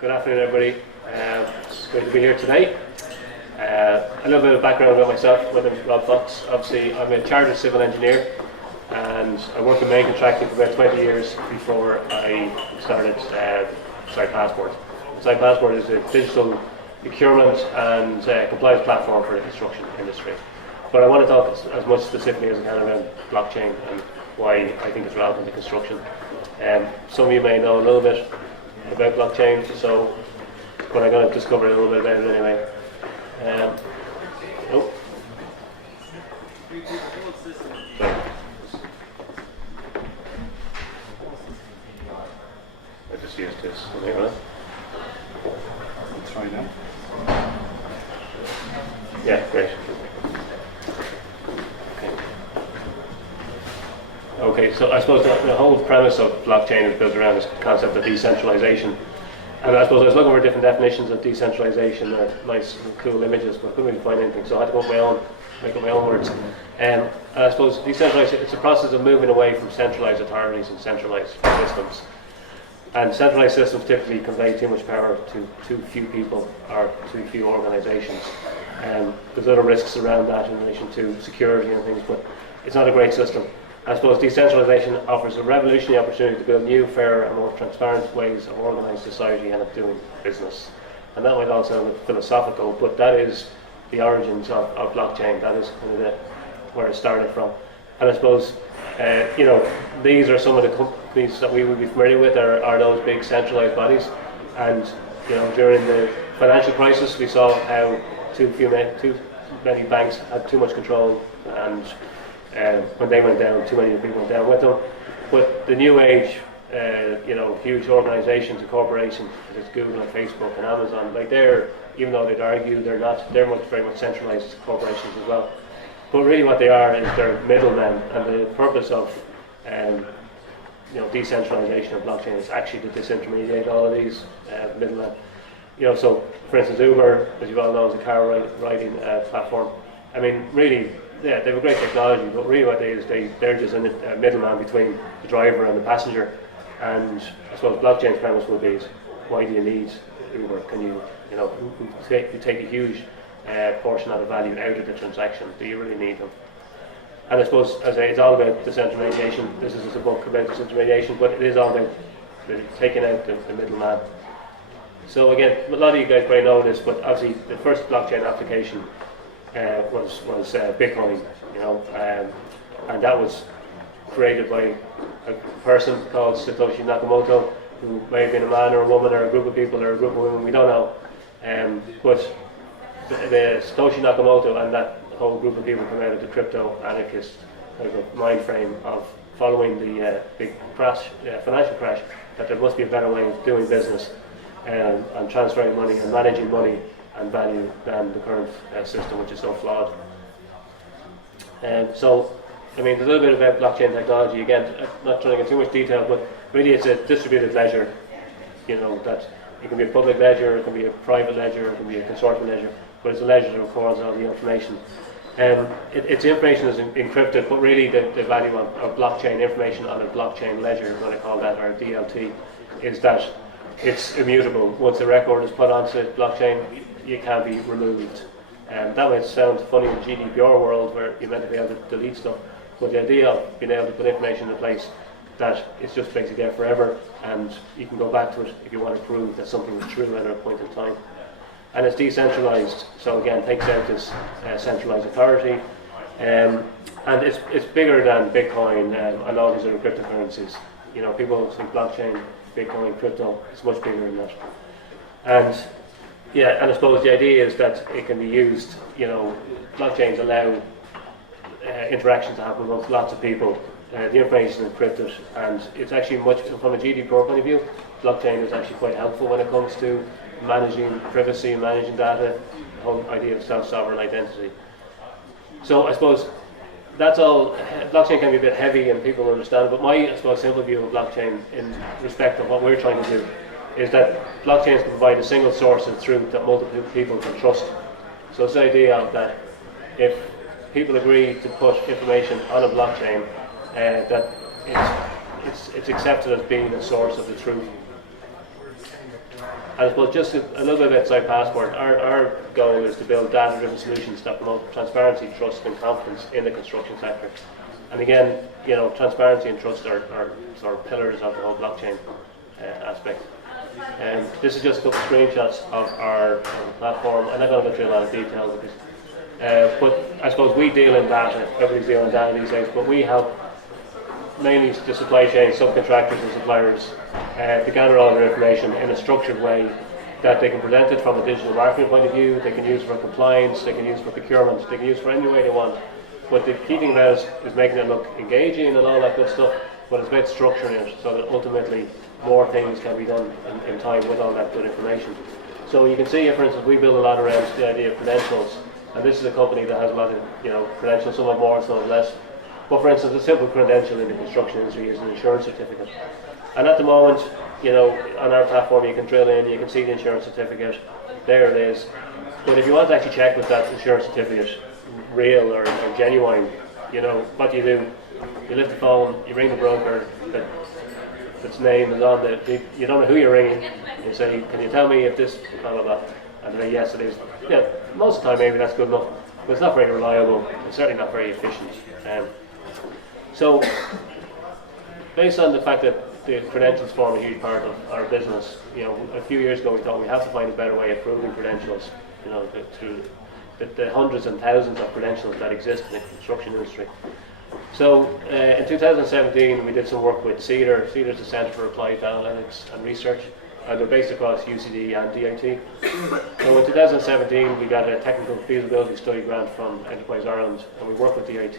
Good afternoon, everybody. It's great to be here today. A little bit of background about myself. My name is Rob Fox. Obviously, I'm a chartered civil engineer, and I worked in main contracting for about 20 years before I started CitA Passport. CitA Passport is a digital procurement and compliance platform for the construction industry. But I want to talk as much specifically as I can about blockchain and why I think it's relevant to construction. Some of you may know a little bit about blockchain, but I'm going to just cover a little bit about it anyway. I just used this. Let's try now. Yeah, great. Okay, so I suppose the whole premise of blockchain is built around this concept of decentralization. And I suppose I was looking for different definitions of decentralization, nice cool images, but couldn't really find anything, so I had to go up make up my own words. And I suppose decentralization, it's a process of moving away from centralized authorities and centralized systems. And centralized systems typically convey too much power to too few people or too few organisations. There's other risks around that in relation to security and things, but it's not a great system. I suppose decentralization offers a revolutionary opportunity to build new, fairer and more transparent ways of organised society and of doing business. And that might all sound philosophical, but that is the origins of blockchain. That is kind of where it started from. And I suppose, these are some of the companies that we would be familiar with are those big centralised bodies. And, during the financial crisis, we saw how too many banks had too much control, and when they went down, too many people went down with them. But the new age, huge organisations and corporations, such as Google and Facebook and Amazon, even though they'd argue they're not, they're very much centralised corporations as well. But really what they are is they're middlemen, and the purpose of decentralisation of blockchain is actually to disintermediate all of these middlemen. So for instance, Uber, as you all know, is a car riding platform. I mean, really, yeah, they have a great technology, but really what they're just a middleman between the driver and the passenger. And I suppose blockchain's premise will be, why do you need Uber? Can you take a huge portion of the value out of the transaction? Do you really need them? And I suppose, as I say, it's all about disintermediation. This is just a book about disintermediation, but it is all about taking out the middleman. So again, a lot of you guys probably know this, but obviously the first blockchain application was Bitcoin, and that was created by a person called Satoshi Nakamoto, who may have been a man or a woman or a group of people or a group of women, we don't know. But the Satoshi Nakamoto and that whole group of people come out of the crypto anarchist kind of mind frame of following the big crash, financial crash, that there must be a better way of doing business and transferring money and managing money and value than the current system, which is so flawed. There's a little bit about blockchain technology. Again, not trying to get too much detail, but really it's a distributed ledger. That it can be a public ledger, it can be a private ledger, it can be a consortium ledger, but it's a ledger that records all the information. Its information is encrypted, but really the value of blockchain information on a blockchain ledger, what I call that, or DLT, is that it's immutable. Once a record is put onto blockchain, it can't be removed. That might sound funny in the GDPR world where you're meant to be able to delete stuff, but the idea of being able to put information in a place that it's just basically there forever, and you can go back to it if you want to prove that something was true at a point in time. And it's decentralized, so again, takes out this centralized authority, and it's bigger than Bitcoin and all these other cryptocurrencies. People think blockchain, Bitcoin, crypto, it's much bigger than that. And I suppose the idea is that it can be used, blockchains allow interactions to happen amongst lots of people. The information is encrypted, and it's actually from a GDPR point of view, blockchain is actually quite helpful when it comes to managing privacy and managing data, the whole idea of self-sovereign identity. So I suppose that's all. Blockchain can be a bit heavy and people understand it, but my, simple view of blockchain in respect of what we're trying to do is that blockchains can provide a single source of truth that multiple people can trust. So it's the idea of that if people agree to put information on a blockchain, that it's accepted as being a source of the truth. And I suppose just a little bit outside Passport, our goal is to build data-driven solutions that promote transparency, trust and confidence in the construction sector. And again, transparency and trust are sort of pillars of the whole blockchain aspect. This is just a couple of screenshots of our platform. I'm not going to go through a lot of detail because, but I suppose we deal in data. Everybody's dealing in data these days, but we help mainly the supply chain, subcontractors and suppliers to gather all their information in a structured way that they can present it from a digital marketing point of view, they can use for compliance, they can use for procurement, they can use for any way they want. But the key thing about it is making it look engaging and all that good stuff, but it's about structuring it so that ultimately more things can be done in time with all that good information. So you can see here, for instance, we build a lot around the idea of credentials, and this is a company that has a lot of credentials, some have more, some have less. But for instance, a simple credential in the construction industry is an insurance certificate. And at the moment, on our platform you can drill in, you can see the insurance certificate, there it is. But if you want to actually check with that insurance certificate real or genuine, what do? You lift the phone, you ring the broker that's name is on you don't know who you're ringing, you say, can you tell me if this, blah blah blah, and they say yes it is. Most of the time maybe that's good enough, but it's not very reliable, it's certainly not very efficient. So, based on the fact that the credentials form a huge part of our business, a few years ago we thought we have to find a better way of proving credentials, through the hundreds and thousands of credentials that exist in the construction industry. So, in 2017 we did some work with CitA. CitA is the Centre for Applied Analytics and Research. They're based across UCD and DIT. So in 2017 we got a technical feasibility study grant from Enterprise Ireland, and we worked with DIT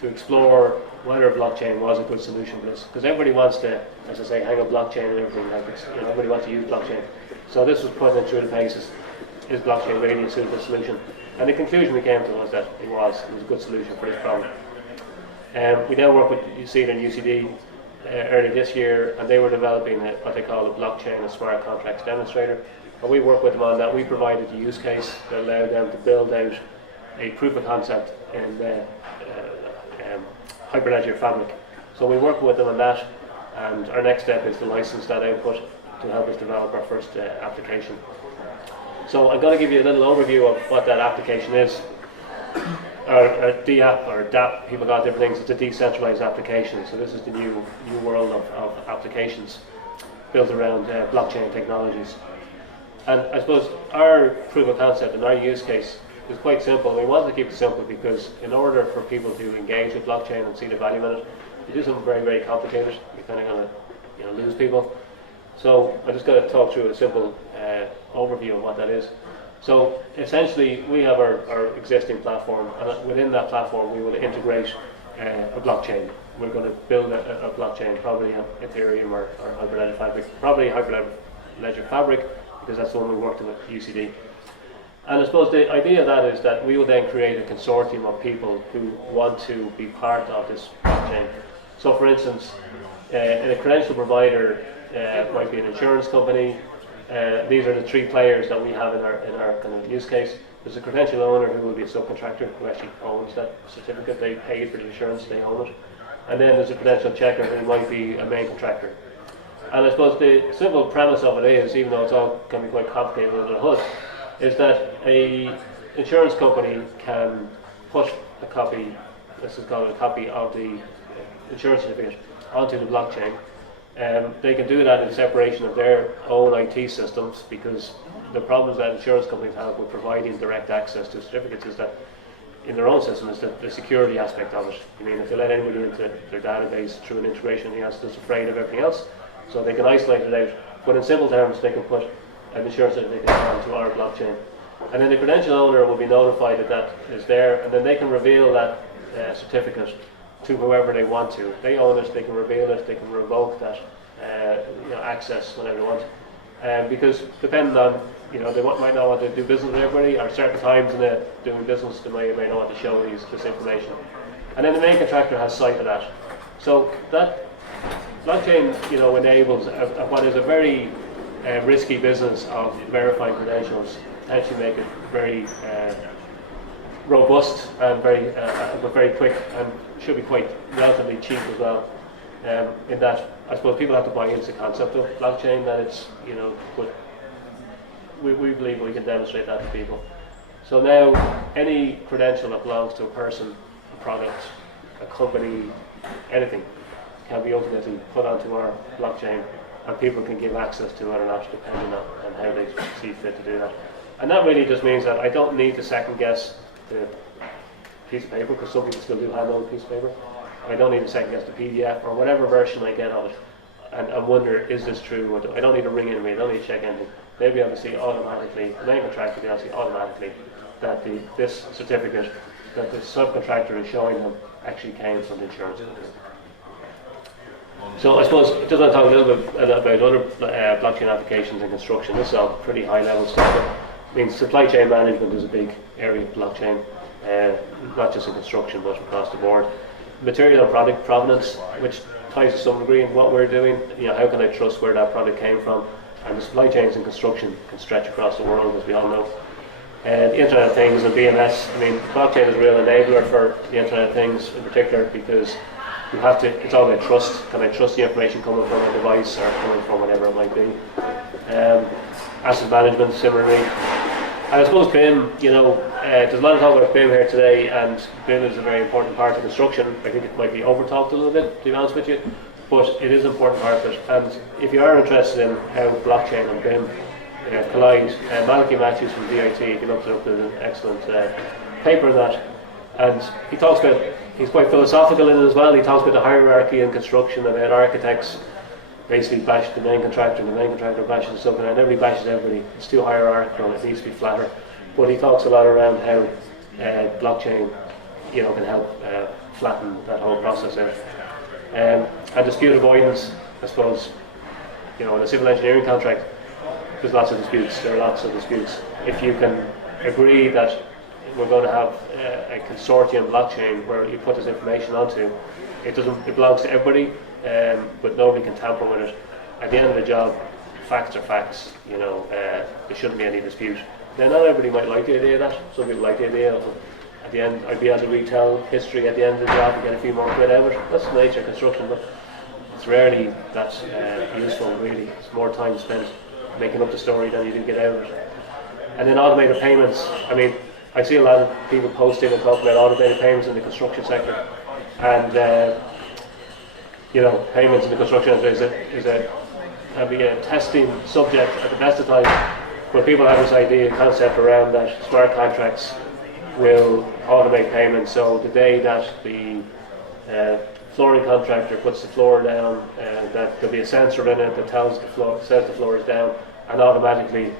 to explore whether blockchain was a good solution for this. Because everybody wants to, as I say, hang a blockchain and everything. Everybody wants to use blockchain. So this was put in through the paces. Is blockchain really a suitable solution? And the conclusion we came to was that it was a good solution for this problem. We now work with CitA and UCD early this year, and they were developing what they call a blockchain and smart contracts demonstrator. And we worked with them on that. We provided the use case that allowed them to build out a proof of concept in the Hyperledger Fabric. So we work with them on that, and our next step is to license that output to help us develop our first application. So I'm going to give you a little overview of what that application is. Our DApp or DApp, people got different things. It's a decentralized application. So this is the new world of applications built around blockchain technologies. And I suppose our proof of concept and our use case is quite simple. We want to keep it simple because in order for people to engage with blockchain and see the value in it, if you do something very, very complicated, you're kind of going to lose people. So I'm just going to talk through a simple overview of what that is. So essentially we have our existing platform, and within that platform we will integrate a blockchain. We're going to build a blockchain, probably Ethereum or Hyperledger Fabric, probably Hyperledger Fabric, because that's the one we worked with UCD. And I suppose the idea of that is that we will then create a consortium of people who want to be part of this blockchain. So for instance, in a credential provider, it might be an insurance company. These are the three players that we have in our kind of use case. There's a credential owner who will be a subcontractor who actually owns that certificate. They paid for the insurance, they own it. And then there's a credential checker who might be a main contractor. And I suppose the simple premise of it is, even though it's all can be quite complicated under the hood, is that a insurance company can put a copy, this is called a copy of the insurance certificate, onto the blockchain. They can do that in separation of their own IT systems, because the problems that insurance companies have with providing direct access to certificates is that in their own system is the security aspect of it. I mean, if they let anybody into their database through an integration, they're just afraid of everything else, so they can isolate it out. But in simple terms, they can put an insurance certificate onto our blockchain. And then the credential owner will be notified that that is there, and then they can reveal that certificate to whoever they want to. They own it, they can reveal it, they can revoke that access whenever they want. Because depending on, they might not want to do business with everybody, or certain times in doing business they may not want to show this information. And then the main contractor has sight of that. So that blockchain enables what is a very risky business of verifying credentials, actually make it very robust and very quick, and should be quite relatively cheap as well. In that, I suppose people have to buy into the concept of blockchain, that it's we believe we can demonstrate that to people. So now any credential that belongs to a person, a product, a company, anything can be ultimately put onto our blockchain, and people can give access to it or not, depending on how they see fit to do that. And that really just means that I don't need to second guess the piece of paper, because some people still do handle a piece of paper. I don't need to second guess the PDF or whatever version I get of it and wonder, is this true? Or I don't need to ring in, I don't need to check anything. They'll be able to see automatically, the main contractor will be able to see automatically that this certificate that the subcontractor is showing them actually came from the insurance company. So I suppose I just want to talk a little bit about other blockchain applications in construction. This is all pretty high level stuff. But, I mean, supply chain management is a big area of blockchain, not just in construction but across the board. Material and product provenance, which ties to some degree in what we're doing. How can I trust where that product came from? And the supply chains in construction can stretch across the world, as we all know. The Internet of Things and BMS, I mean, blockchain is a real enabler for the Internet of Things in particular, because you have to, it's all about trust. Can I trust the information coming from a device or coming from whatever it might be? Asset management, similarly. And I suppose BIM, there's a lot of talk about BIM here today, and BIM is a very important part of construction. I think it might be over-talked a little bit, to be honest with you, but it is an important part of it. And if you are interested in how blockchain and BIM collide, Malachy Matthews from DIT, he looked it up, did an excellent paper on that. And he talks about, he's quite philosophical in it as well. He talks about the hierarchy in construction, about architects basically bash the main contractor, and the main contractor bashes something, and everybody bashes everybody. It's too hierarchical, it needs to be flatter. But he talks a lot around how blockchain can help flatten that whole process out. And dispute avoidance, I suppose, in a civil engineering contract, there's lots of disputes. There are lots of disputes. If you can agree that we're going to have a consortium blockchain where you put this information onto, it belongs to everybody, but nobody can tamper with it. At the end of the job, facts are facts. There shouldn't be any dispute. Now, not everybody might like the idea of that. Some people like the idea of, at the end, I'd be able to retell history at the end of the job and get a few more quid out of it. That's the nature of construction, but it's rarely that's useful, really. It's more time spent making up the story than you do get out of it. And then automated payments. I mean, I see a lot of people posting and talking about automated payments in the construction sector, and payments in the construction sector is a testing subject at the best of times. But people have this concept around that smart contracts will automate payments. So the day that the flooring contractor puts the floor down, that there'll be a sensor in it that says the floor is down, and automatically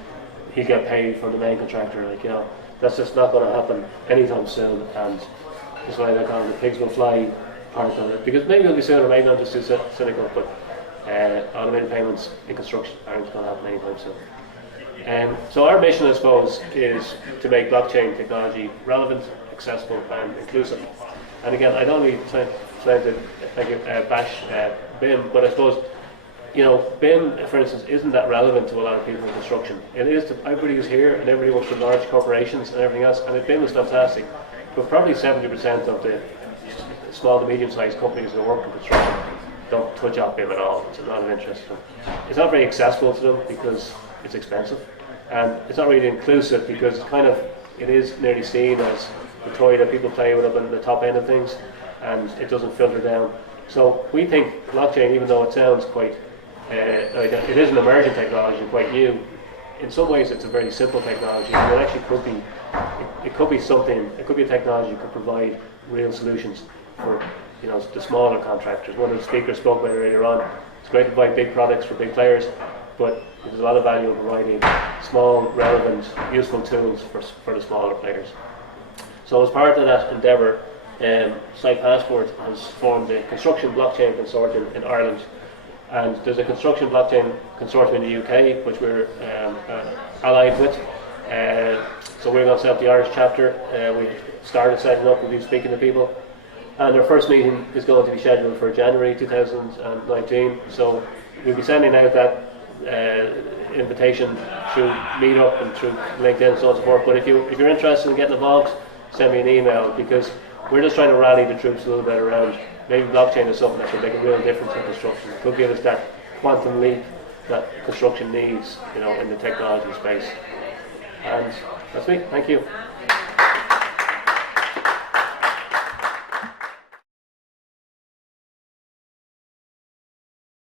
he'll get paid from the main contractor. That's just not going to happen anytime soon, and that's why they're calling the pigs will fly part of it. Because maybe it'll be sooner, maybe not just too cynical, but automated payments in construction aren't going to happen anytime soon. So our mission, I suppose, is to make blockchain technology relevant, accessible, and inclusive. And again, I don't really try to bash BIM, but I suppose BIM, for instance, isn't that relevant to a lot of people in construction. It is to everybody who's here, and everybody works for large corporations and everything else, and BIM is fantastic. But probably 70% of the small to medium-sized companies that work in construction don't touch on BIM at all. It's not of interest to them. It's not very accessible to them because it's expensive, and it's not really inclusive because it is nearly seen as the toy that people play with up in the top end of things, and it doesn't filter down. So we think blockchain, even though it sounds quite it is an emerging technology, quite new, in some ways it's a very simple technology, and it actually could be it could be a technology that could provide real solutions for the smaller contractors. One of the speakers spoke about it earlier on. It's great to provide big products for big players, but there's a lot of value in providing small, relevant, useful tools for the smaller players. So as part of that endeavour, Site Passport has formed a construction blockchain consortium in Ireland, and there's a construction blockchain consortium in the UK which we're allied with. So we're going to set up the Irish chapter. We started setting up, we'll be speaking to people, and our first meeting is going to be scheduled for January 2019. So we'll be sending out that invitation through Meetup and through LinkedIn and so on and so forth. But if you're interested in getting involved, send me an email, because we're just trying to rally the troops a little bit around maybe blockchain is something that could make a real difference in construction. It could give us that quantum leap that construction needs, in the technology space. And that's me. Thank you.